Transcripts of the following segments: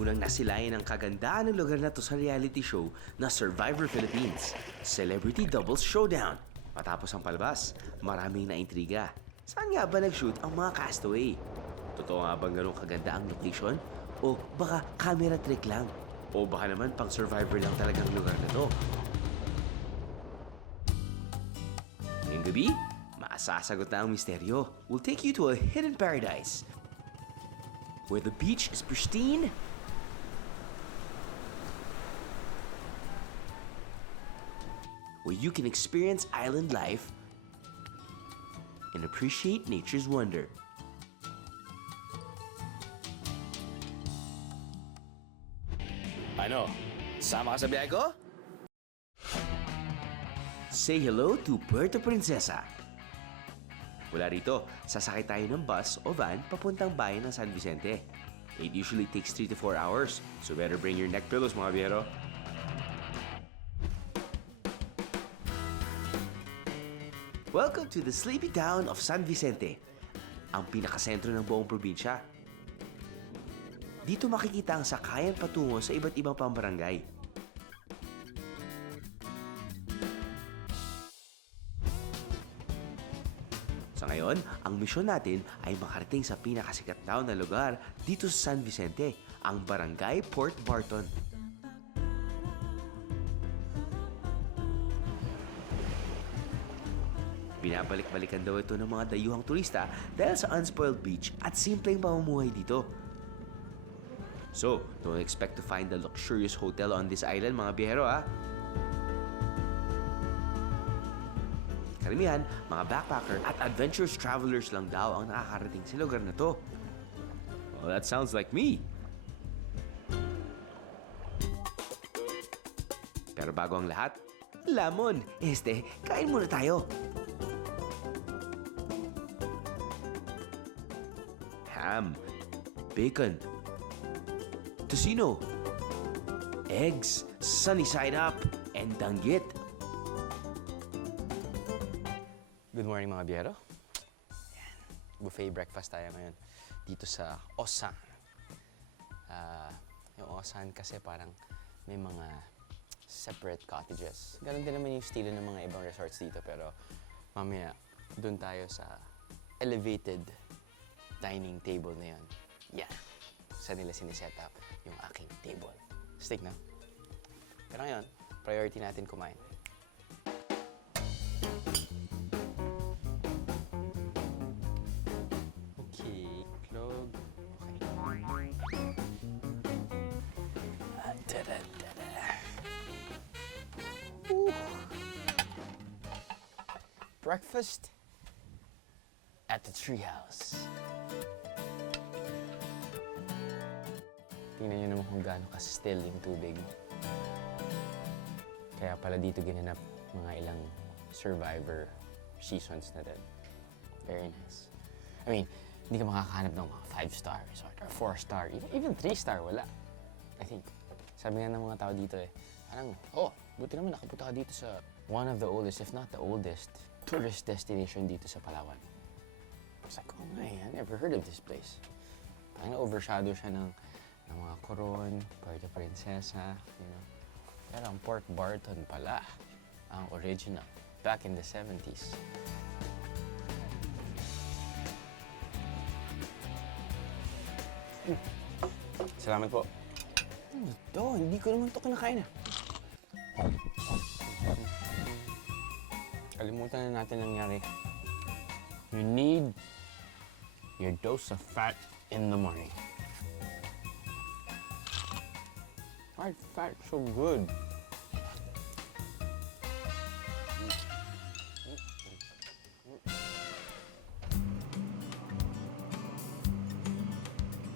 unang nasilayan ang kagandahan ng lugar na to sa reality show na Survivor Philippines, Celebrity Doubles Showdown. Matapos ang palabas, maraming naintriga. Saan nga ba nag-shoot ang mga castaway? Totoo nga bang ganun kaganda ang location? O baka camera trick lang? O baka naman pang Survivor lang talagang lugar na to? Ngayong gabi, masasagot na ang misteryo. We'll take you to a hidden paradise where the beach is pristine, where you can experience island life and appreciate nature's wonder. Ano? Sama ka sa biyahe ko? Say hello to Puerto Princesa. Mula rito, sasakay tayo ng bus o van papuntang bayan ng San Vicente. It usually takes 3 to 4 hours, so better bring your neck pillows, mga biyero. Welcome to the sleepy town of San Vicente, ang pinakasentro ng buong probinsya. Dito makikita ang sakayan patungo sa iba't ibang pambarangay. Sa ngayon, ang misyon natin ay makarating sa pinakasikat daw na lugar dito sa San Vicente, ang Barangay Port Barton. Binabalik-balikan daw ito ng mga dayuhang turista dahil sa unspoiled beach at simpleng pamumuhay dito. So, don't expect to find the luxurious hotel on this island, mga biyero, ha? Karamihan, mga backpacker at adventurous travelers lang daw ang nakakarating sa lugar na to. Well, that sounds like me. Pero bago ang lahat, lamon! Kain muna tayo! Ham, bacon, tocino, eggs, sunny side up, and danggit. Good morning, mga biyero. Yan. Buffet breakfast tayo ngayon dito sa Osan. Yung Osan kasi parang may mga separate cottages. Ganun din naman yung estilo ng mga ibang resorts dito, pero mamaya dun tayo sa elevated dining table na yun. Yan. Saan nila siniset up yung aking table. Steak na. Pero ngayon, priority natin kumain. Breakfast at the treehouse. Tingnan nyo naman kung gaano ka-still yung tubig. Kaya pala dito ginanap mga ilang Survivor seasons na din. Very nice. I mean, hindi ka makakahanap ng mga 5-star resort or 4-star, even 3-star, wala. I think. Sabi nga ng mga tao dito parang, buti naman nakapunta ka dito sa one of the oldest, if not the oldest, tourist destination dito sa Palawan. I was like, oh my, I never heard of this place. Parang overshadow siya ng mga Coron, Puerto Princesa, you know. Pero ang Port Barton pala, ang original, back in the 70s. Salamat po. Ano to? Hindi ko naman to kinakain Kalimutan na natin nangyari. You need your dose of fat in the morning. Why is fat so good?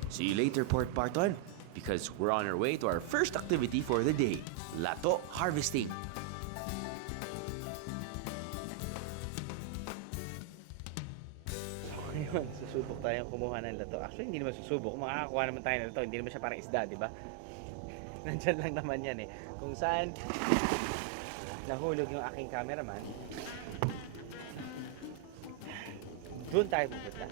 See you later, Port Barton, because we're on our way to our first activity for the day, lato harvesting. Ngayon, susubok tayong kumuha ng lato. Actually, hindi naman susubok. Makakakuha naman tayo ng lato. Hindi naman siya parang isda, di ba? Nandyan lang naman yan eh. Kung saan nahulog yung aking cameraman, doon tayo pupunta.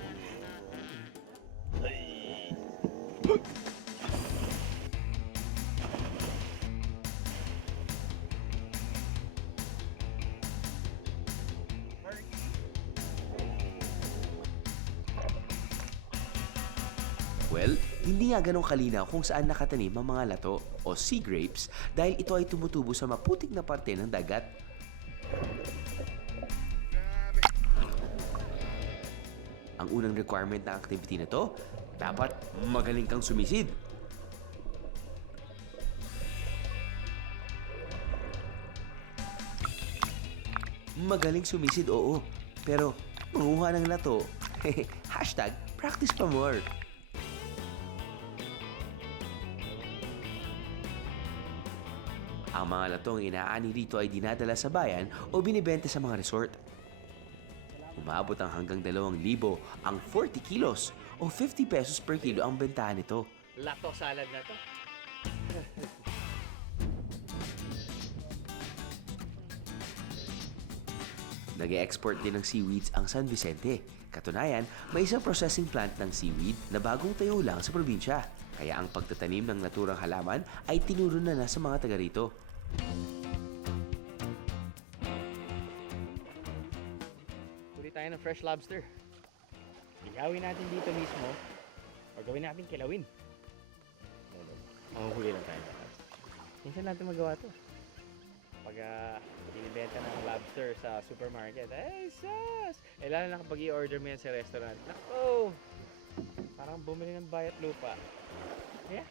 Well, hindi nga ganong kalinaw kung saan nakatanim ang mga lato o sea grapes dahil ito ay tumutubo sa maputik na parte ng dagat. Ang unang requirement ng activity na to, dapat magaling kang sumisid. Magaling sumisid, oo. Pero, manguha ng lato. Hashtag, practice pa more. Ang mga latong inaani dito ay dinadala sa bayan o binibenta sa mga resort. Umabot ang hanggang 2,000 ang 40 kilos o 50 pesos per kilo ang bentahan nito. Lato salad na to. Nag-export din ng seaweeds ang San Vicente. Katunayan, may isang processing plant ng seaweed na bagong tayo lang sa probinsya. Kaya ang pagtatanim ng naturang halaman ay tinuro na sa mga taga rito. Huli tayo ng fresh lobster. Igawin natin dito mismo o gawin natin kilawin. Manguhuli lang tayo. Minsan natin magawa to. Pag binibenta ng lobster sa supermarket, ay sus! Lalo na kapag i-order mo yan sa restaurant. Nako! Parang bumili ng bayat lupa. Yeah?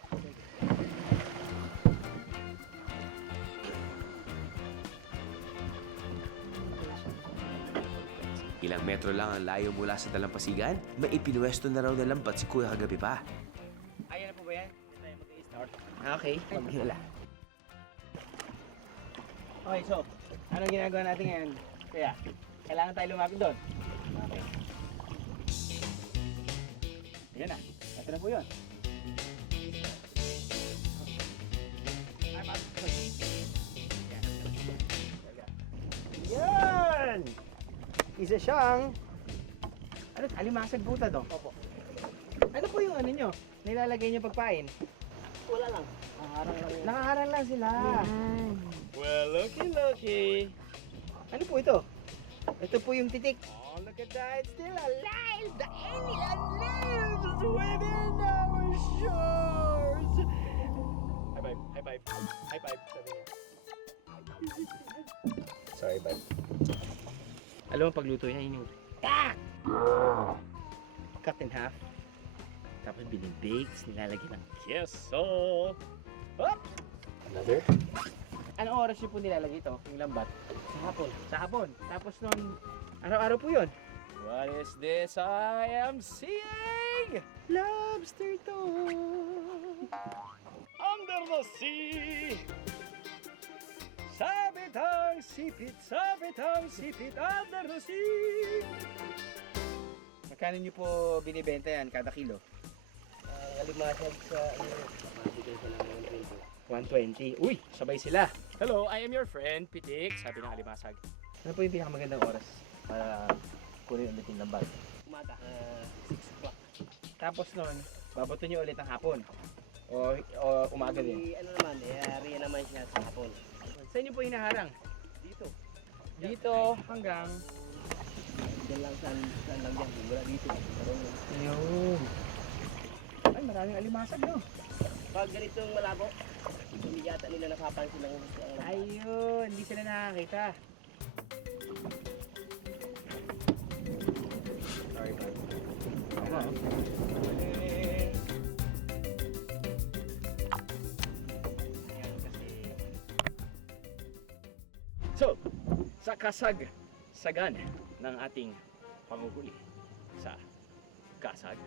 Ilang metro lang ang layo mula sa dalampasigan, may ipinwesto na raw na lambat si Kuya kagabi pa. Ayan na po ba yan? Hindi tayo mag-i-start. Okay, maghila. Okay, so, anong ginagawa natin ngayon? Kaya, kailangan tayo lumapit doon. Okay. Ayan na. Ito na po yun. Yan! Isa siyang... Ano? Alimasag puta to? Opo. Ano po yung ano nyo? Nilalagay nyo pagpain? Wala lang. Nakaharang lang sila. Well, looky. Ano po ito? Ito po yung titik. Oh, look at that. It's still alive. The alien lives within our shores. High five. High five. High five. Sabi niya. Sorry, bud. Alam mo, pagluto niya, yun yung... Cut in half. Tapos binibakes, nilalagyan ng queso. Hop! Another? Anong oras niyo po nilalagay ito, yung lambat? Sa hapon. Sa hapon. Tapos nun, araw-araw po yun. What is this I am seeing? Lobster to. Under the sea. Sabitang sipit under the sea. Magkano niyo po binibenta yan kada kilo? Alimasag sa 120. Uy, sabay sila. Hello, I am your friend, Pitik. Sabi ng alimasag. Ano po yung pinakamagandang oras para kunin ulit yung lambat? Umaga, 6 o'clock. Tapos nun, babato niyo ulit ang hapon. O umaga din? Ano naman, area naman siya sa hapon. Saan niyo po hinaharang? Dito. Dito hanggang... Diyan lang saan lang yan. Wala dito. Ayun. Ay, maraming alimasag, no? Pag ganitong malabo, hindi yata nila nakapansin ng Ayun, hindi sila nakakita. Sorry, man. Tama, Ayan, kasi... So, sa sagan ng ating panguhuli sa kasag.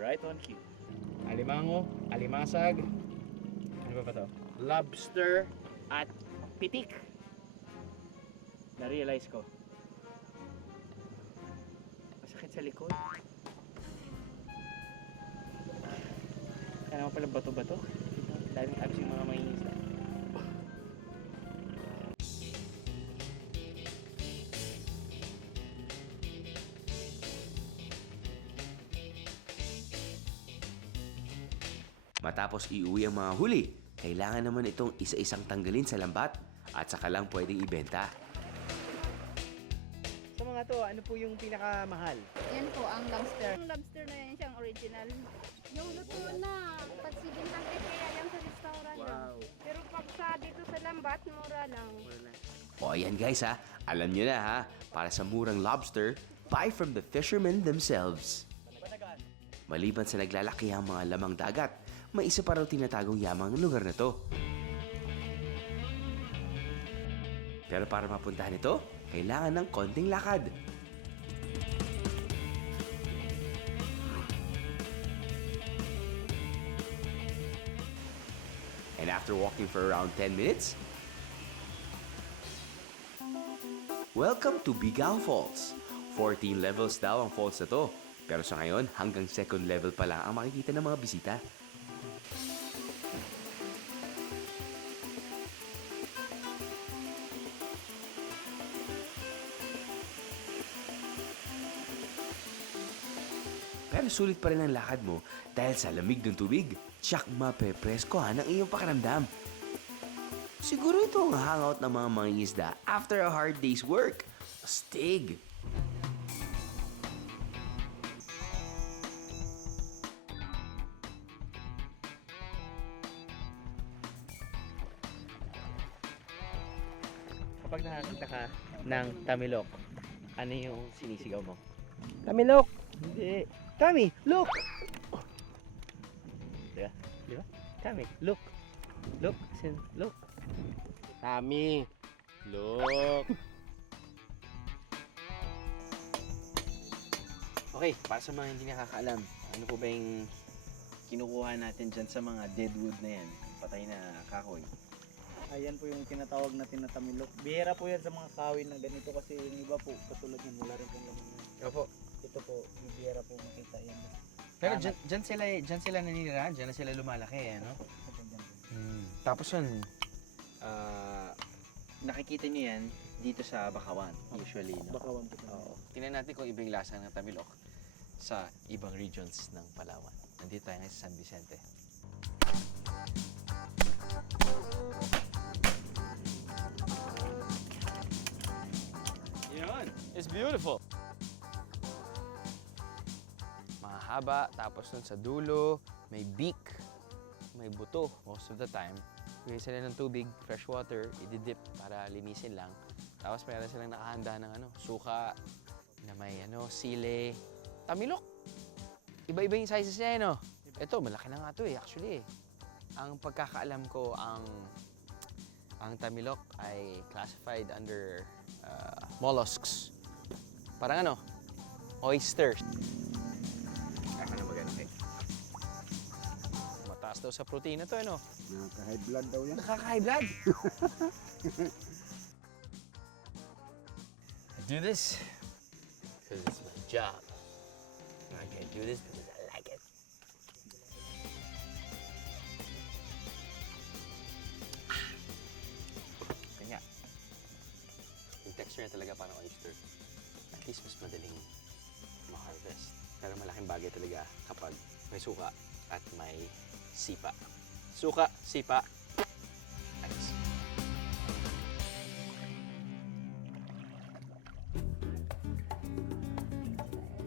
Right on cue. Alimango, alimasag, ano ba to? Lobster at pitik. Na-realize ko. Masakit sa likod. Kaya naman pala bato-bato. Daming abs yung mga maingisda. Matapos iuwi ang mga huli, kailangan naman itong isa-isang tanggalin sa lambat at saka lang pwedeng ibenta. Sa mga dito, ano po yung pinakamahal? Yan po ang lobster. Yung lobster na yan siyang original. Yung luto na, pag 700 kaya yan sa restaurant lang. Pero pag sa dito sa Lambat, mura lang. O ayan guys ha, alam nyo na ha, para sa murang lobster, buy from the fishermen themselves. Maliban sa naglalaki ang mga lamang dagat, may isa pa raw tinatagong yamang ng lugar na to. Pero para mapuntahan ito, kailangan ng konting lakad. And after walking for around 10 minutes, welcome to Bigao Falls. 14 levels daw ang falls na to. Pero sa ngayon, hanggang second level pa lang ang makikita ng mga bisita. Pero sulit pa rin ang lakad mo dahil sa lamig ng tubig. Tsak mapepreskohan ang iyong pakiramdam. Siguro ito ang hangout ng mga mangingisda after a hard day's work. Astig! Kapag nakakita ka ng tamilok, ano yung sinisigaw mo? Tamilok! Hindi. Tami, look! Diba? Diba? Tami, look. Look, look. Tami! Look! Okay, para sa mga hindi nakakaalam, ano po ba yung kinukuha natin dyan sa mga deadwood na yan? Patay na kahoy. Ayan po yung tinatawag natin na tamilok. Bihira po yan sa mga kawin na ganito kasi yung iba po, katulad yan, wala rin pong laman yan. Opo. Ito po, bihira po makita yan. Pero dyan sila naninirahan, dyan na sila lumalaki, no? Ito dyan. Tapos yun, nakikita niyo yan dito sa Bakawan, usually, no? Bakawan po. Oo. Tingnan natin kung ibang lasa ng tamilok sa ibang regions ng Palawan. Nandito tayo ngayon sa San Vicente. Yun! It's beautiful. Mahaba, tapos dun sa dulo, may beak, may buto most of the time. Bigay sila ng tubig, fresh water, ididip para linisin lang. Tapos mayroon silang nakahanda ng suka, na may sile, tamilok. Iba-iba yung sizes niya, no? Ito, malaki na nga to actually. Ang pagkakaalam ko, ang tamilok ay classified under mollusks. Parang oysters. Ano maganda? Mataas daw sa protein to, ano? Nakaka-high blood daw yan. Nakaka-high blood. I do this because it's my job. I do this because I like it. Kanya, yung texture niya talaga parang oyster. At least mas madaling ma-harvest. Pero malaking bagay talaga kapag may suka at may sipa. Suka, sipa. Nice.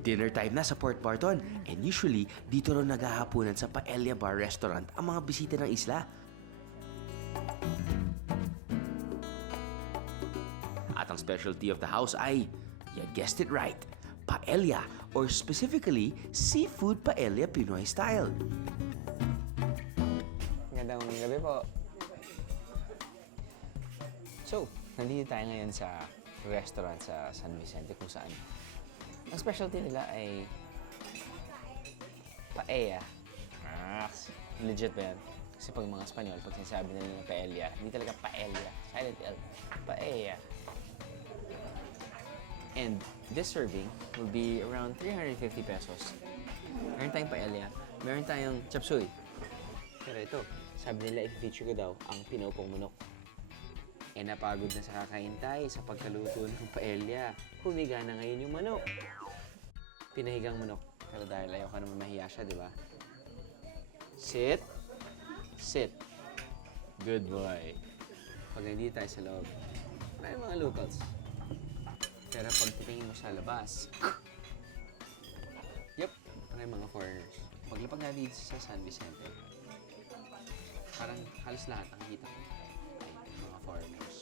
Dinner time na sa Port Barton and usually dito raw naghahaponan sa Paella Bar Restaurant ang mga bisita ng isla. At ang specialty of the house ay, you guessed it right, paella or specifically seafood paella Pinoy style. Magandang gabi po. So, nandito tayo ngayon sa restaurant sa San Vicente kung saan ang specialty nila ay paella. Legit ba yan? Kasi pag mga Espanyol, pag sinasabi nila na paella, hindi talaga paella. Silent L. Paella. And this serving will be around 350 pesos. Meron tayong paella, meron tayong chop suey. Pero ito, sabi nila i-feature ko daw ang pinupong manok. Eh napagod na sa kakahintay sa pagkaluto ng paella. Humiga na ngayon yung manok. Pinahigang manok. Pero dahil ayaw ka naman mahiya siya, di ba? Sit. Sit. Good boy. Pag nandito tayo sa loob, may mga locals. Pero pag titingin mo sa labas, yep, parang mga foreigners. Paglapag na dito sa San Vicente, parang halos lahat ang kita ko ay mga foreigners.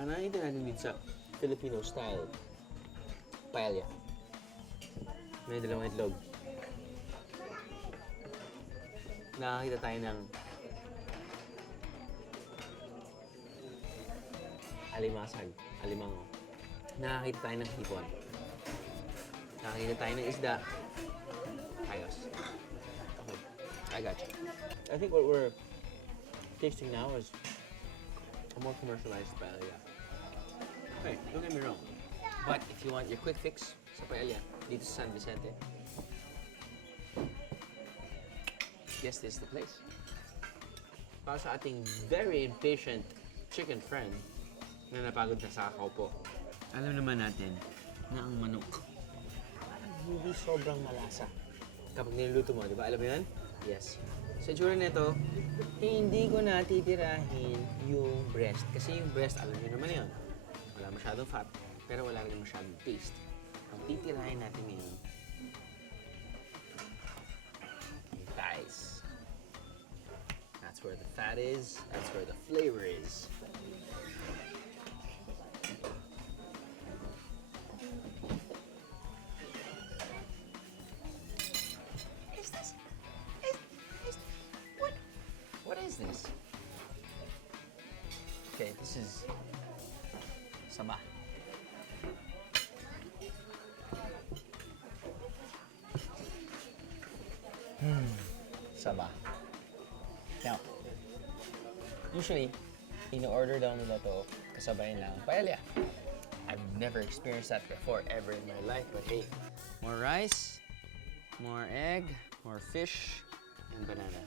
Ang nakikita natin dito sa Filipino style paella. May dalawang itlog. Nakakita tayo ng alimasag, alimango. Nakakita tayo ng hipon. Nakakita tayo ng isda. Ayos. Okay. I got you. I think what we're tasting now is a more commercialized paella. Okay, don't get me wrong. But if you want your quick fix sa paella, dito sa San Vicente, guess this is the place. Para sa ating very impatient chicken friend na napagod na sa kakaupo, alam naman natin na ang manok hindi sobrang malasa kapag niluluto mo, di ba? Alam mo yan? Yes. Sa itsura nito, hindi ko natitirahin yung breast. Kasi yung breast, alam niyo naman yun. Wala masyadong fat, pero wala rin masyadong taste. Ang titirahin natin ngayon, yung thighs. That's where the fat is. That's where the flavor is. What is this? Okay, this is saba. Saba. Now, usually, in-order daw nila to kasabayan lang paella. I've never experienced that before ever in my life, but hey, more rice, more egg, more fish, and banana.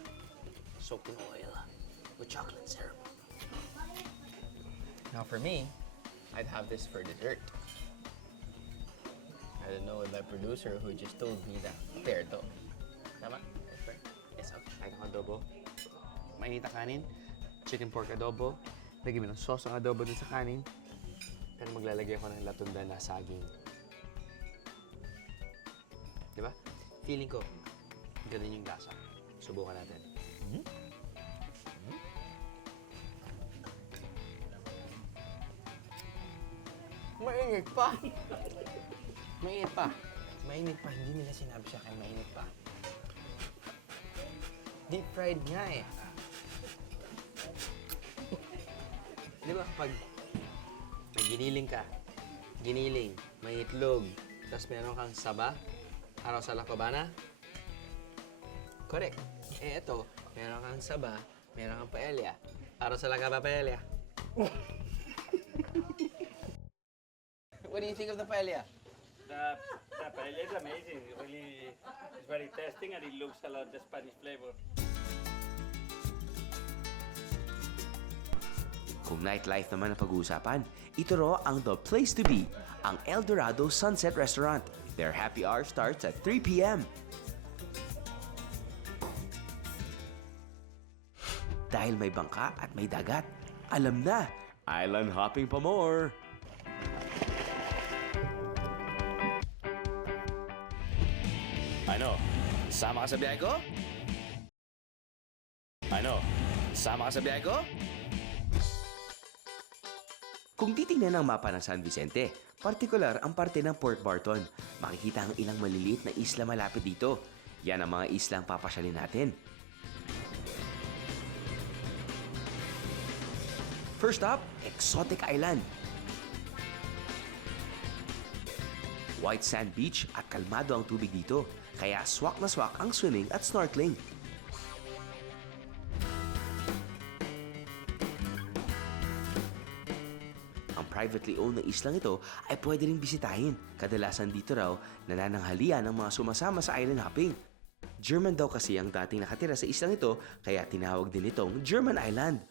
Soaked in oil with chocolate syrup. Now for me, I'd have this for dessert. I don't know with my producer who just told me that fair to. Tama? Fair? Yes, okay. Kain ako adobo. Mainit ang kanin. Chicken pork adobo. Lagyan mo ng sauce ang adobo dun sa kanin. Pero maglalagay ako ng latunda na saging. Diba? Feeling ko, ganun yung lasa. Subukan natin. Mainit pa! Mainit pa! Mainit pa. Hindi nila sinabi sa akin, mainit pa. Deep fried nga eh. Di ba kapag may giniling ka, giniling, may itlog, tapos meron kang saba, araw sa lakobana? Correct. Eh ito, meron kang saba, meron kang paella, araw sa lakaba paella. What do you think of the paella? The paella is amazing. Really, it's very tasty and it looks a lot the Spanish flavor. Kung nightlife naman ang pag-uusapan, ito raw ang the place to be, ang El Dorado Sunset Restaurant. Their happy hour starts at 3 p.m. Dahil may bangka at may dagat, alam na, island hopping pa more! Ano? Sama ka sa biyahe ko? Ano? Sama ka sa biyahe ko? Kung titingnan ang mapa ng San Vicente, partikular ang parte ng Port Barton, makikita ang ilang maliliit na isla malapit dito. Yan ang mga islang papasyalin natin. First up, Exotic Island. White sand beach at kalmado ang tubig dito, kaya swak na swak ang swimming at snorkeling. Ang privately owned na islang ito ay pwede ring bisitahin. Kadalasan dito raw nanananghalian ang mga sumasama sa island hopping. German daw kasi ang dating nakatira sa islang ito, kaya tinawag din itong German Island.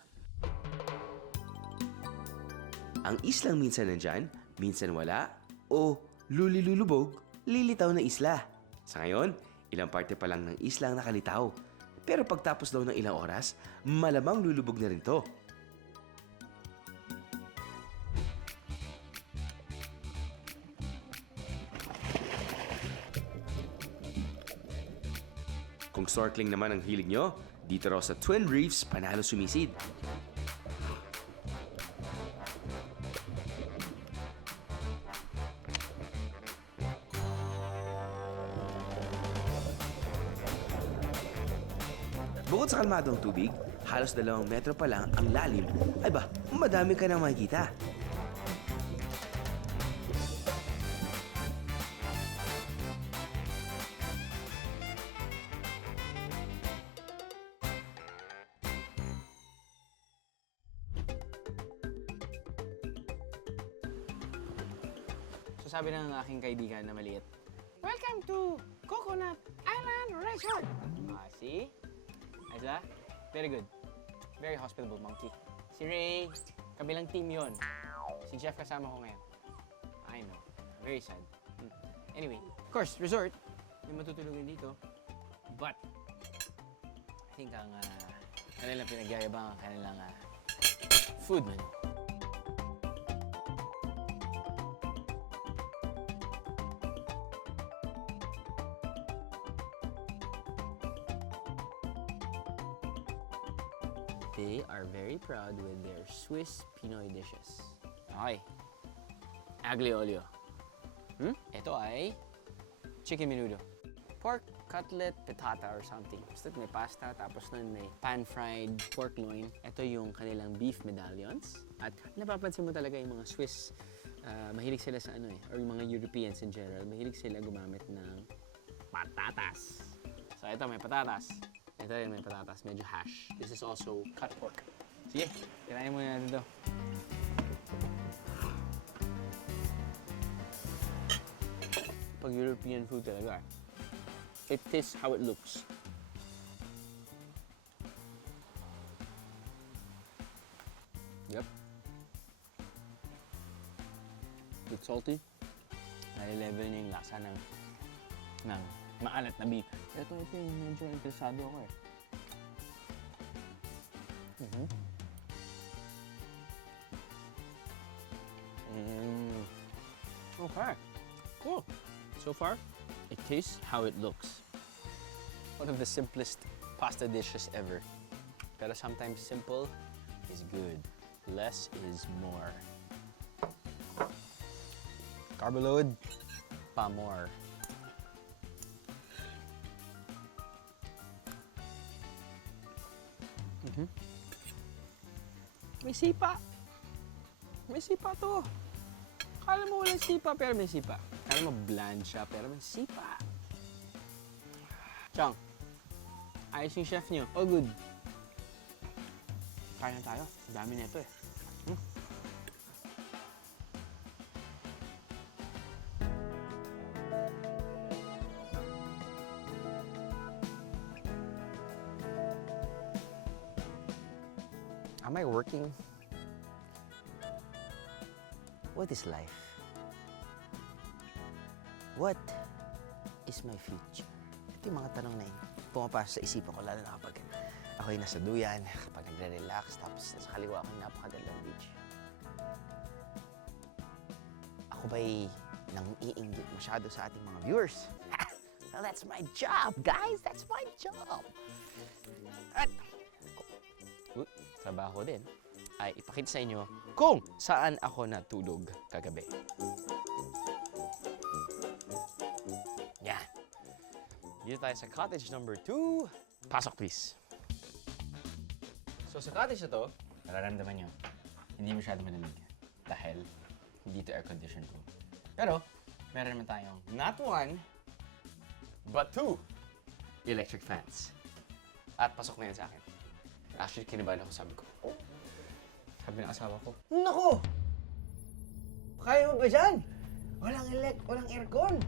Ang islang minsan nandyan, minsan wala, o lulilulubog, lilitaw na isla. Sa ngayon, ilang parte pa lang ng isla ang nakalitaw. Pero pagtapos daw ng ilang oras, malamang lulubog na rin to. Kung snorkeling naman ang hilig nyo, dito raw sa Twin Reefs, panalo sumisid. Bukod sa kalmadong tubig, halos 2 metro pa lang ang lalim, ay ba, madami ka nang makikita. So sabi ng aking kaibigan na maliit, "Welcome to Coconut Island Resort!" Ah, see? Ayos. Very good. Very hospitable monkey. Si Ray, kabilang team yon. Si Jeff kasama ko ngayon. I know. Very sad. Anyway, of course, resort. May matutulugan dito. But, I think ang kanilang pinagyayabang ang kanilang food menu. They are very proud with their Swiss Pinoy dishes. Okay. Aglio olio. Ito ay chicken menudo. Pork cutlet pitata or something. Basta may pasta, tapos nun may pan-fried pork loin. Ito yung kanilang beef medallions. At napapansin mo talaga yung mga Swiss, mahilig sila sa ano or yung mga Europeans in general, mahilig sila gumamit ng patatas. So ito may patatas. Ito rin may patatas, medyo hash. This is also cut pork. Sige, kirain muna natin ito. Pag European food talaga, it tastes how it looks. Yep. It's salty. Nai-level niya yung lasa ng maalat na beef. Ito yung medyo interesado ako eh. Okay. Cool. So far, it tastes how it looks. One of the simplest pasta dishes ever. Pero sometimes simple is good. Less is more. Carbo load, pa more. May sipa. May sipa to. Akala mo walang sipa, pero may sipa. Akala mo bland siya, pero may sipa. Chang, ayos yung chef niyo. All good. Kaya na tayo. Ang dami na ito eh. Am I working? What is life? What is my future? Ito yung mga tanong na pumapasok sa isipan ko, lalo na kapag ako'y nasa duyan, kapag nagre-relax, tapos nasa kaliwa akong napakagandang beach. Ako ba'y nang iinggit masyado sa ating mga viewers? Well, that's my job, guys! That's my job! At trabaho din ay ipakita sa inyo kung saan ako natulog kagabi. Yan. Dito tayo sa cottage number 2. Pasok, please. So sa cottage na to, nararamdaman nyo, hindi masyado malamig dahil hindi to air-conditioned room. Pero, meron naman tayong not 1, but 2 electric fans. At pasok na yan sa akin. Actually, kinibahan ako, sabi ko. Sabi ng asawa ko, Naku! Kaya mo ba dyan? Walang aircon.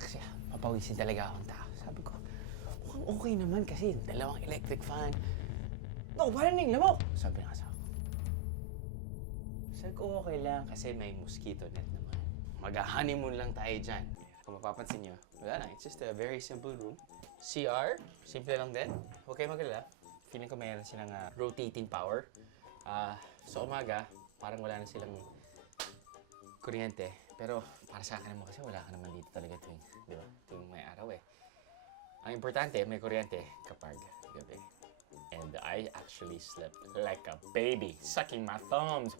kasi mapawisin talaga akong tao. Sabi ko, mukhang okay naman kasi 2 electric fan. Naku, parang ning lamok. Sabi ng asawa ko. Sabi ko, okay lang kasi may mosquito net naman. Mag-honeymoon lang tayo dyan. Kung mapapansin nyo, wala lang. It's just a very simple room. CR, simple lang din. Huwag kayo magalala. Feeling ko mayroon silang rotating power. Sa umaga, parang wala na silang kuryente. Pero para sa akin naman kasi wala ka naman dito talaga tuwing, di ba? Tuwing may araw eh. Ang importante, may kuryente kapag gabi. And I actually slept like a baby, sucking my thumbs.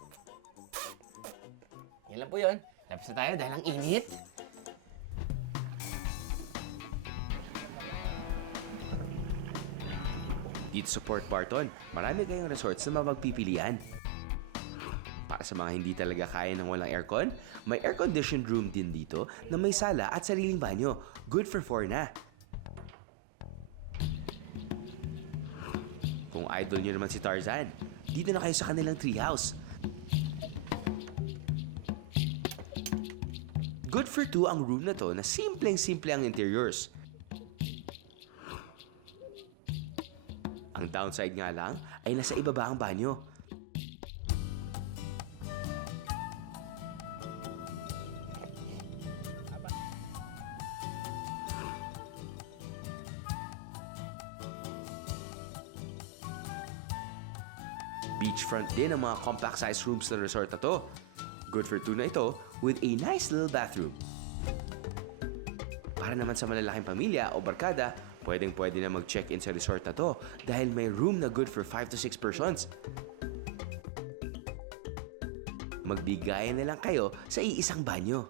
Yan lang po yun. Labas na tayo dahil ang init. Dito sa Port Barton, marami kayong resorts na mapagpipilian. Para sa mga hindi talaga kaya ng walang aircon, may air-conditioned room din dito na may sala at sariling banyo. Good for 4 na. Kung idol nyo naman si Tarzan, dito na kayo sa kanilang treehouse. Good for 2 ang room na to na simpleng-simple ang interiors. Ang downside nga lang ay nasa ibaba ang banyo. Beachfront din ang mga compact size rooms ng resort na to. Good for 2 na ito with a nice little bathroom. Para naman sa malalaking pamilya o barkada, pwedeng-pwede na mag-check-in sa resort na to dahil may room na good for 5 to 6 persons. Magbigayan na lang kayo sa iisang banyo.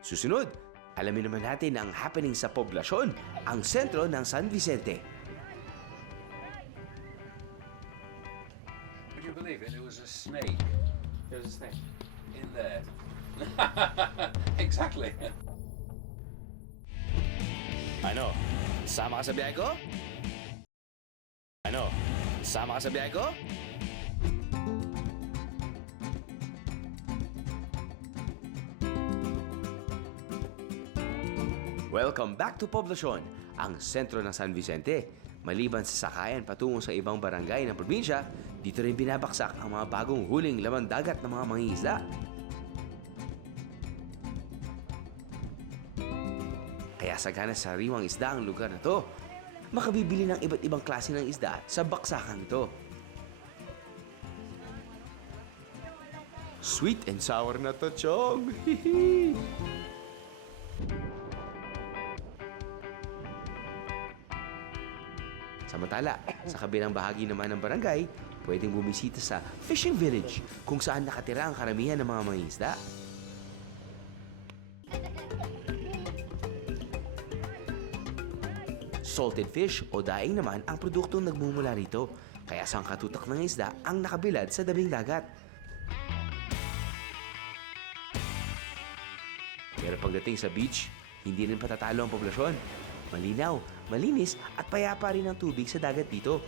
Susunod, alamin naman natin ang happening sa poblasyon, ang sentro ng San Vicente. Would you believe it? There was a snake There's a snake. in there. Exactly. Ano? Sama ka sa biyahe ko? Ano? Sama ka sa biyahe ko? Welcome back to Poblacion, ang sentro ng San Vicente. Maliban sa sakayan patungo sa ibang barangay ng probinsya, dito rin binabaksak ang mga bagong huling laman dagat ng mga mangingisda. Kaya sagana sa sariwang isda ang lugar na to. Makabibili ng iba't ibang klase ng isda sa baksakan ito. Sweet and sour na to, Chong! Samantala, sa kabilang bahagi naman ng barangay, pwedeng bumisita sa fishing village kung saan nakatira ang karamihan ng mga mangingisda. Salted fish o daing naman ang produktong nagmumula rito, kaya sangkatutak ng isda ang nakabilad sa dabing dagat. Pero pagdating sa beach, hindi rin patatalo ang poblasyon. Malinaw, malinis at payapa rin ang tubig sa dagat dito.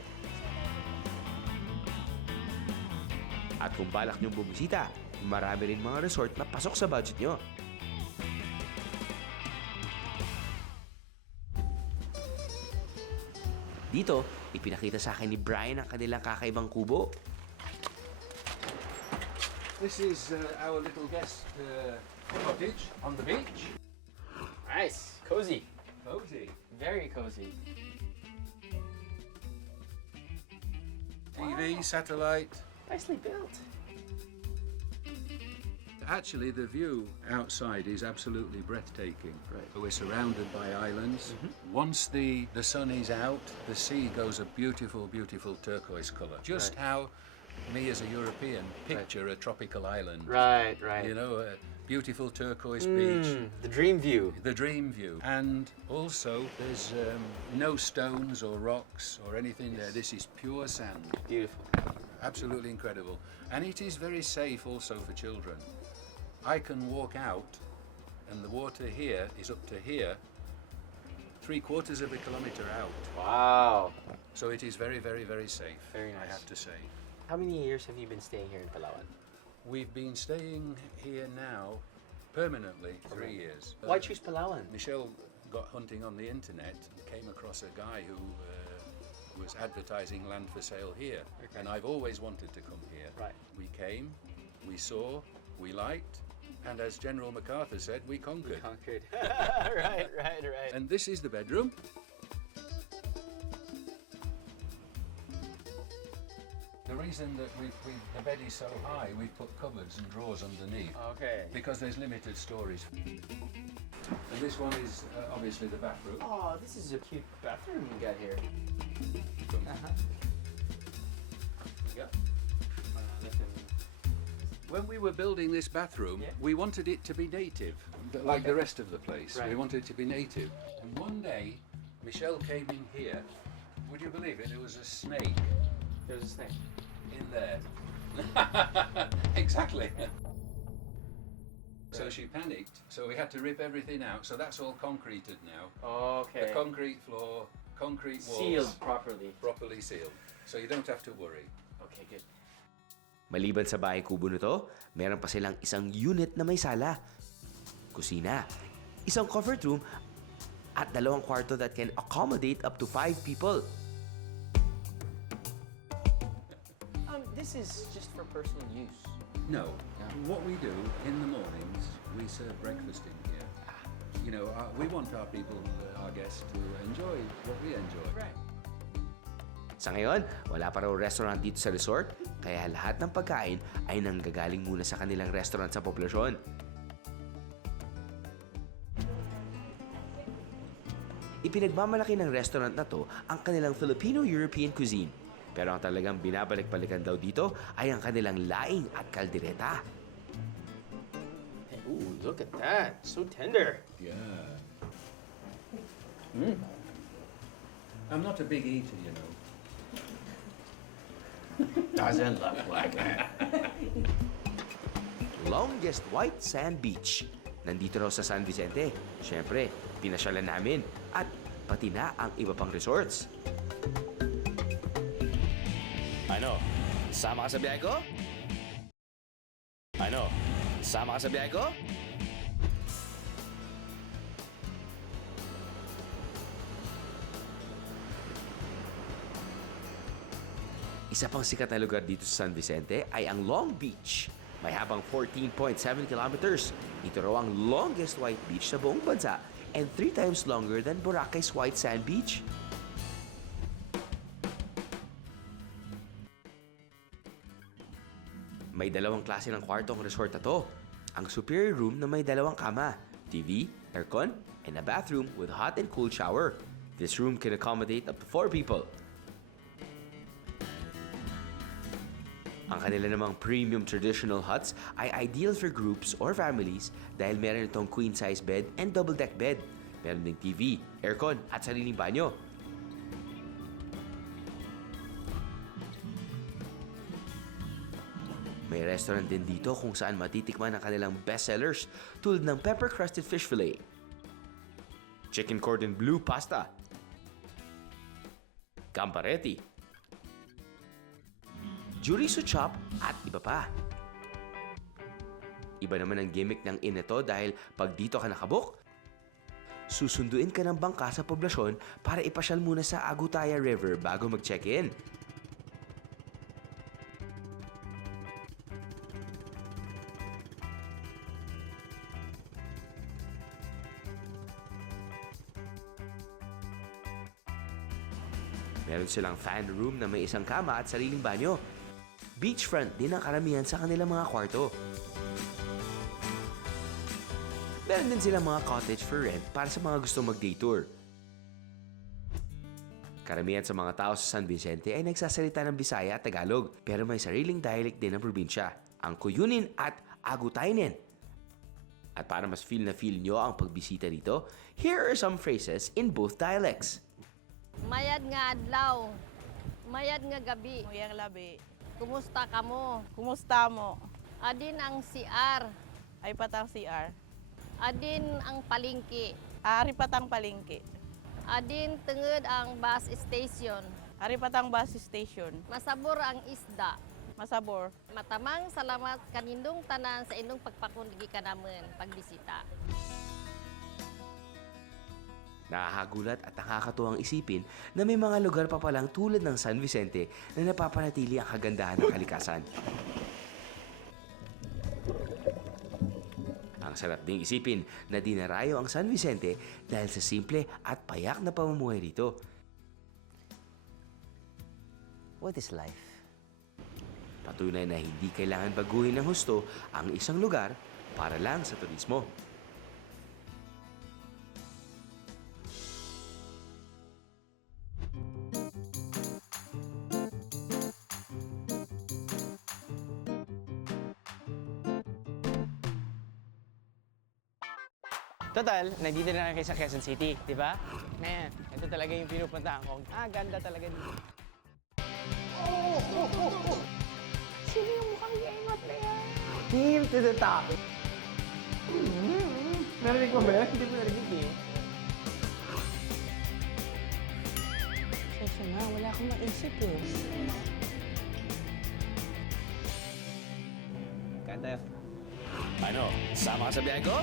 At kung balak niyong bumisita, marami rin mga resort na pasok sa budget niyo. Dito, ipinakita sa akin ni Brian ang kanilang kakaibang kubo. This is our little guest cottage on the beach. Nice. Cozy. Cozy. Very cozy. TV, satellite. Nicely built. Actually, the view outside is absolutely breathtaking. Right. We're surrounded by islands. Once the sun is out, the sea goes a beautiful, beautiful turquoise color. Just how me as a European picture a tropical island. Right. You know, a beautiful turquoise beach. The dream view. The dream view. And also, there's no stones or rocks or anything there. This is pure sand. Beautiful. Absolutely incredible. And it is very safe also for children. I can walk out, and the water here is up to here, 3/4 of a kilometre out. Wow. So it is very, very, very safe, Very I nice. have to say. How many years have you been staying here in Palawan? We've been staying here now permanently 3 years. Why choose Palawan? Michelle got hunting on the internet and came across a guy who was advertising land for sale here. Okay. And I've always wanted to come here. Right. We came, we saw, we liked, And as General MacArthur said, we conquered. Conquered. Right. And this is the bedroom. The reason that the bed is so high, we've put cupboards and drawers underneath Okay. because there's limited storage. And this one is obviously the bathroom. Oh, this is a cute bathroom you got here. Yeah. When we were building this bathroom, Yeah. we wanted it to be native, like the rest of the place. Right. We wanted it to be native. And one day, Michelle came in here. Would you believe it? There was a snake There's a snake. in there. Exactly. So she panicked, so we had to rip everything out. So that's all concreted now. Okay. The concrete floor, concrete walls, Sealed properly. properly sealed. So you don't have to worry. Okay, good. Maliban sa bahay kubo nito, meron pa silang isang unit na may sala, kusina, isang covered room, at 2 kwarto that can accommodate up to 5 people. This is just for personal use. No. Yeah. What we do in the mornings, we serve breakfast in here. You know, we want our people, our guests, to enjoy what we enjoy. Right. Sa ngayon, wala pa raw restaurant dito sa resort, kaya lahat ng pagkain ay nanggagaling muna sa kanilang restaurant sa poblasyon. Ipinagmamalaki ng restaurant na to ang kanilang Filipino-European cuisine. Pero ang talagang binabalik-balikan daw dito ay ang kanilang laing at kaldereta. Ooh, look at that. So tender. Yeah. I'm not a big eater, you know. Doesn't look like it. Longest white sand beach. Nandito raw sa San Vicente. Siyempre, pinasyalan namin. At pati na ang iba pang resorts. Ano? Sama ka sa biyahe ko? Ano? Sama ka sa biyahe ko? Isa pang sikat na lugar dito sa San Vicente ay ang Long Beach. May habang 14.7 kilometers. Ito raw ang longest white beach sa buong bansa and 3 times longer than Boracay's White Sand Beach. May 2 klase ng kwarto ang resort na to. Ang superior room na may 2 kama, TV, aircon, and a bathroom with hot and cool shower. This room can accommodate up to 4 people. Ang kanila namang premium traditional huts ay ideal for groups or families dahil meron itong queen-size bed and double-deck bed. Meron ding TV, aircon, at sariling banyo. May restaurant din dito kung saan matitikman ang kanilang bestsellers tulad ng pepper-crusted fish fillet, chicken cordon bleu pasta, gambaretti, chorizo chop, at iba pa. Iba naman ang gimmick ng inn ito dahil pag dito ka nakabook, susunduin ka ng bangka sa poblasyon para ipasyal muna sa Agutaya River bago mag-check-in. Meron silang fan room na may isang kama at sariling banyo. Beachfront din ang karamihan sa kanilang mga kwarto. Meron din silang mga cottage for rent para sa mga gusto mag-day tour. Karamihan sa mga tao sa San Vicente ay nagsasalita ng Bisaya at Tagalog, pero may sariling dialect din ng probinsya, ang Cuyunin at Agutainen. At para mas feel na feel nyo ang pagbisita dito, here are some phrases in both dialects. Mayad nga adlaw, mayad nga gabi, Nguyang labi. kumusta ka mo? Kumusta mo? Adin ang CR, Ay patang CR. adin ang palingki, Ari patang palengke. adin tenged ang bus station, Ari patang bus station. masabor ang isda. Masabor. Matamang salamat kanindong tanan sa inyong pagpakundigi ka namin pagbisita. Nakakagulat at nakakatuwang isipin na may mga lugar pa palang tulad ng San Vicente na napapanatili ang kagandahan ng kalikasan. Masarap ding isipin na dinarayo ang San Vicente dahil sa simple at payak na pamumuhay rito. What is life? Patunay na hindi kailangan baguhin ng husto ang isang lugar para lang sa turismo. Total, nandito na kayo sa Quezon City, di ba? Man, ito talaga yung pinupuntahan ko. Ganda talaga dito. Sino yung mukhang yengot na yan? Team to the top! Narinig mo ba yan? Hindi mo narinig eh. Sesa na, wala akong maisip eh. Kaya tayo. Ano, sama ka sa biyahe ko?